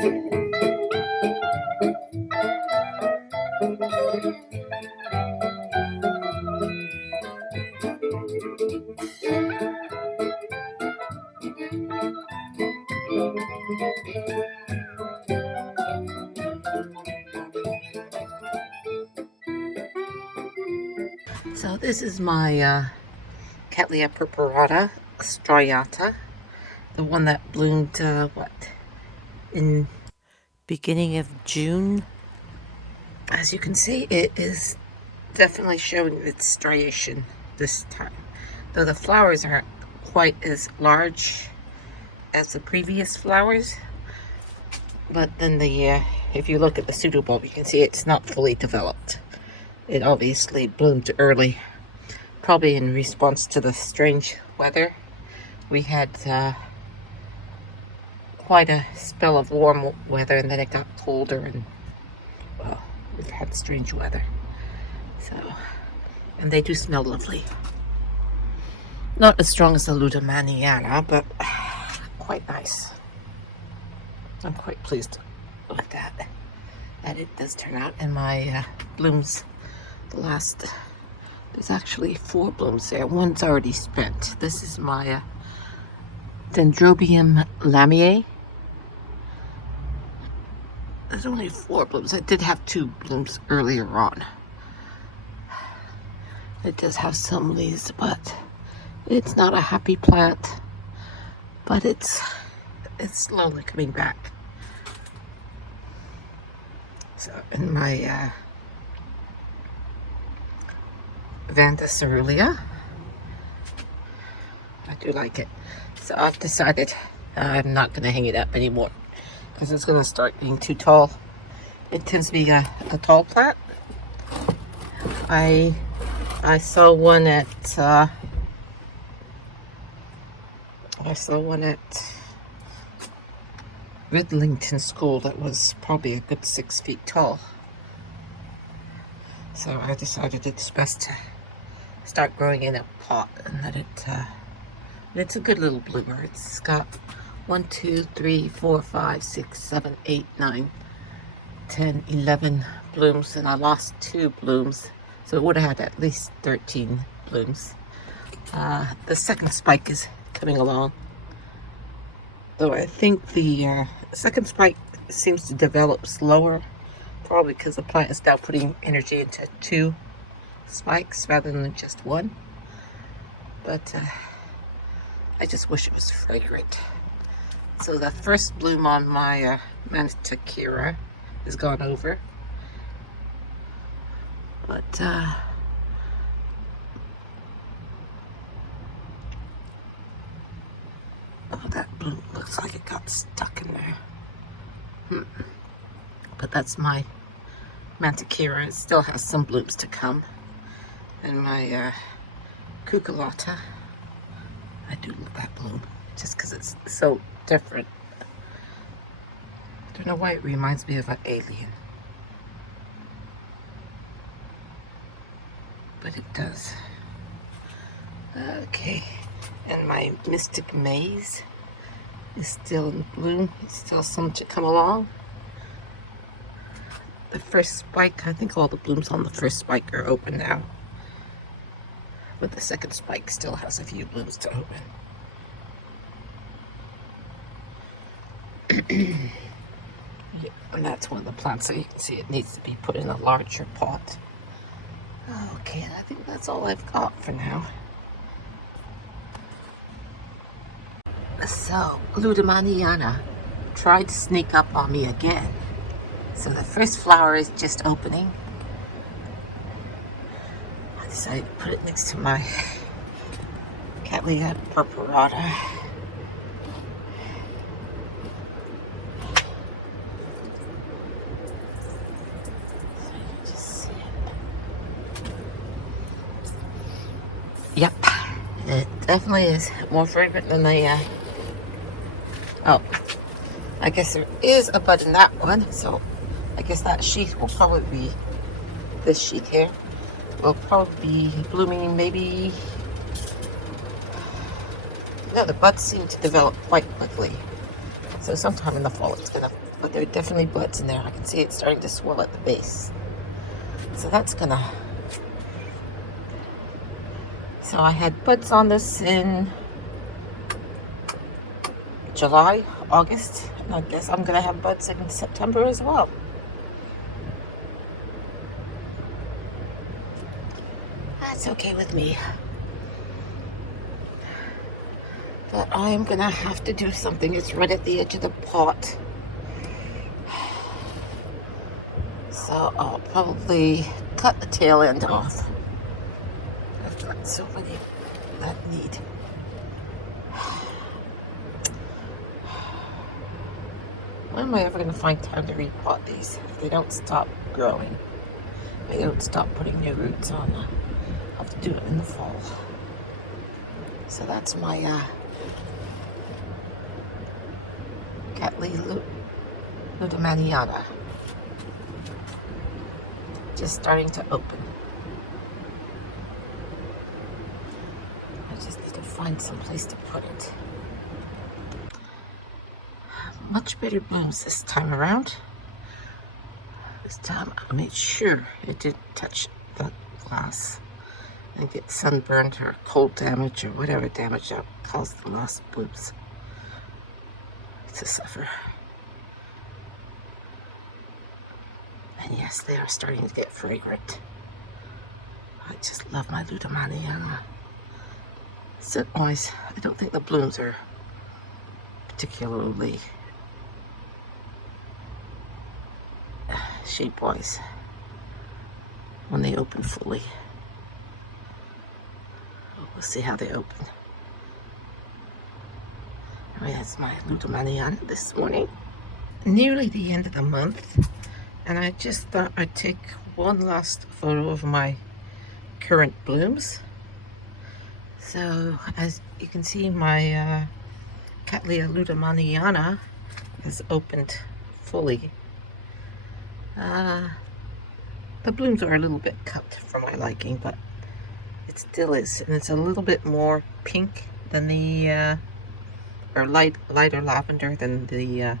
So this is my Cattleya purpurata striata, the one that bloomed in beginning of June. As you can see, it is definitely showing its striation this time, though the flowers aren't quite as large as the previous flowers. But then if you look at the pseudobulb, you can see it's not fully developed. It obviously bloomed early, probably in response to the strange weather. We had quite a spell of warm weather, and then it got colder, and well, we've had strange weather. So, and they do smell lovely. Not as strong as the Ludemaniana, but quite nice. I'm quite pleased with that it does turn out. And my blooms, there's actually 4 blooms there. One's already spent. This is my Dendrobium Lamia. There's only 4 blooms. I did have 2 blooms earlier on. It does have some leaves, but it's not a happy plant. But it's slowly coming back. So in my Vanda cerulean, I do like it. So I've decided I'm not going to hang it up anymore because it's going to start being too tall. It tends to be a tall plant. I saw one at Ridlington School that was probably a good 6 feet tall. So I decided it's best to start growing in a pot, and that it's a good little bloomer. It's got 1, 2, 3, 4, 5, 6, 7, 8, 9, 10, 11 blooms, and I lost 2 blooms, so it would have had at least 13 blooms. The second spike is coming along, though I think the second spike seems to develop slower, probably because the plant is now putting energy into 2 spikes rather than just 1. But I just wish it was fragrant. So the first bloom on my Mantiqueira is gone over. But oh, that bloom looks like it got stuck in there. But that's my Mantiqueira. It still has some blooms to come. And my Cucullata, I do love that bloom just because it's so different. I don't know why it reminds me of an alien, but it does. Okay, and my Mystic Maze is still in bloom. It's still some to come along. The first spike, I think all the blooms on the first spike are open now, but the second spike still has a few blooms to open. And that's one of the plants, so you can see it needs to be put in a larger pot. Okay, and I think that's all I've got for now. So, Ludemaniana tried to sneak up on me again. So the first flower is just opening. I decided to put it next to my Cattleya purpurata. Yep, it definitely is more fragrant than the, oh, I guess there is a bud in that one, so I guess that sheath will probably be, this sheath here, will probably be blooming maybe, no, the buds seem to develop quite quickly, so So sometime in the fall it's gonna, but there are definitely buds in there. I can see it starting to swell at the base. So that's gonna, so I had buds on this in July, August, and I guess I'm gonna have buds in September as well. That's okay with me. But I am gonna have to do something. It's right at the edge of the pot. So I'll probably cut the tail end off. I've got so many that need. When am I ever going to find time to repot these? If they don't stop growing, they don't stop putting new roots on. I'll have to do it in the fall. So that's my Cattleya ludomaniana. Just starting to open. I just need to find some place to put it. Much better blooms this time around. This time I made sure it didn't touch the glass and get sunburned or cold damage or whatever damage that caused the last blooms to suffer. And yes, they are starting to get fragrant. I just love my ludomaniana. Scent-wise, I don't think the blooms are particularly shape-wise when they open fully. We'll see how they open. Anyway, that's my ludomaniana this morning. Nearly the end of the month, and I just thought I'd take one last photo of my current blooms. So as you can see, my Cattleya ludomaniana has opened fully. The blooms are a little bit cut for my liking, but it still is, and it's a little bit more pink than the or lighter lavender than the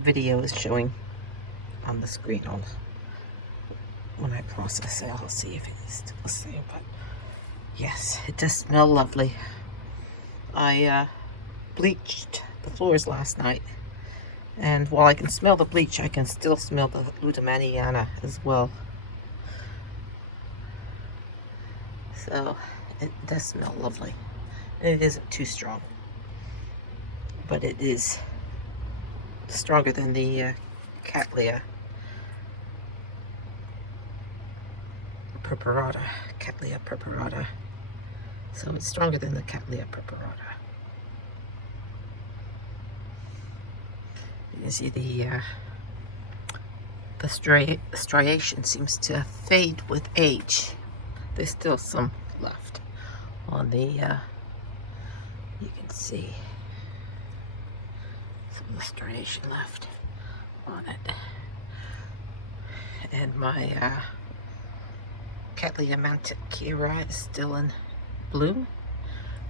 video is showing on the screen. When I process it, I'll see if it's still the same. But yes, it does smell lovely. I bleached the floors last night, and while I can smell the bleach, I can still smell the ludomaniana as well. So it does smell lovely, and it isn't too strong, but it is stronger than the Cattleya purpurata. Cattleya purpurata. So it's stronger than the Cattleya purpurata. You can see the striation seems to fade with age. There's still some left on the, you can see some of the striation left on it. And my Cattleya manticora is still in bloom.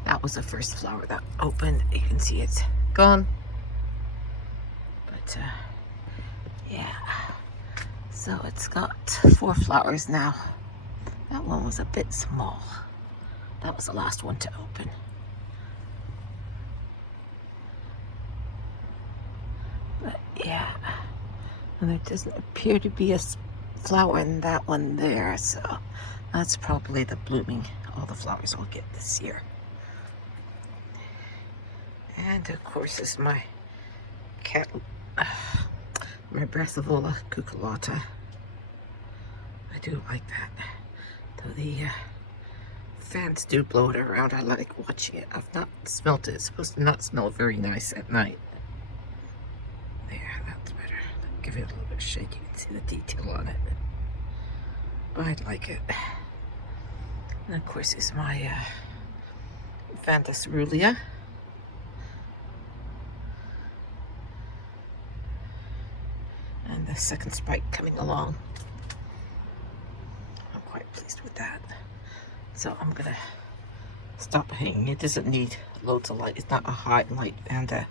That was the first flower that opened. You can see it's gone. But yeah, so it's got 4 flowers now. That one was a bit small. That was the last one to open. But yeah, and there doesn't appear to be a flower in that one there, so that's probably the blooming all the flowers I'll get this year. And of course is my my Brassavola cucullata. I do like that. Though the fans do blow it around, I like watching it. I've not smelt it. It's supposed to not smell very nice at night. There, that's better. Give it a little bit of shake. You can see the detail on it. But I like it. And of course is my Fantasrulia. And the second spike coming along. I'm quite pleased with that. So I'm gonna stop hanging. It doesn't need loads of light. It's not a high light Vanda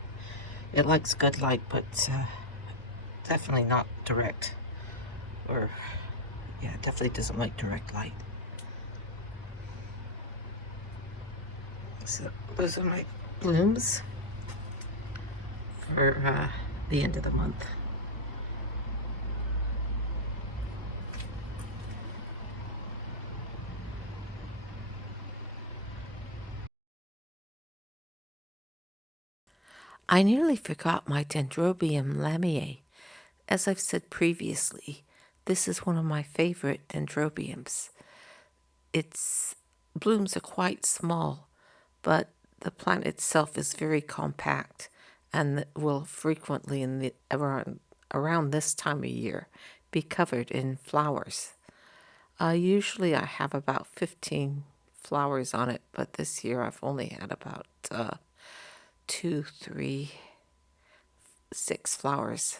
It likes good light, but definitely not direct. Or, yeah, it definitely doesn't like direct light. So those are my blooms for the end of the month. I nearly forgot my Dendrobium Lamia. As I've said previously, this is one of my favorite dendrobiums. Its blooms are quite small, but the plant itself is very compact and will frequently around this time of year be covered in flowers. Usually I have about 15 flowers on it, but this year I've only had about 2, 3, 6 flowers.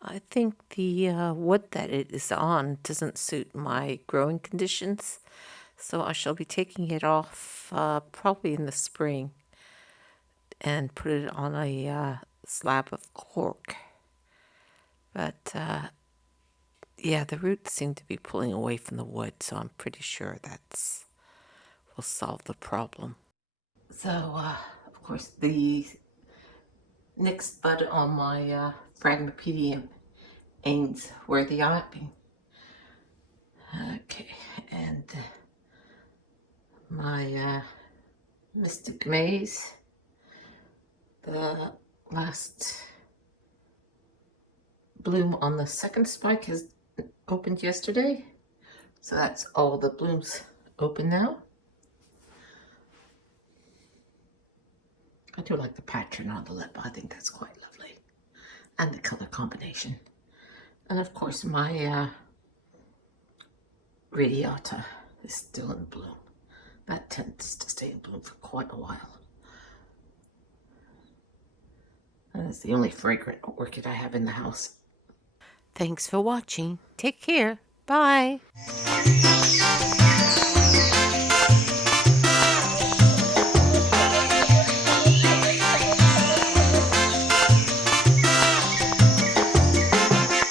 I think the wood that it is on doesn't suit my growing conditions, so I shall be taking it off probably in the spring and put it on a slab of cork. But yeah, the roots seem to be pulling away from the wood, so I'm pretty sure that's will solve the problem. So, of course, the next bud on my Phragmipedium Ains worthy ivy. Okay, and my Mystic Maze, the last bloom on the second spike has opened yesterday. So that's all the blooms open now. I do like the pattern on the lip. I think that's quite lovely. And the color combination. And of course my radiata is still in bloom. That tends to stay in bloom for quite a while. And it's the only fragrant orchid I have in the house. Thanks for watching. Take care. Bye.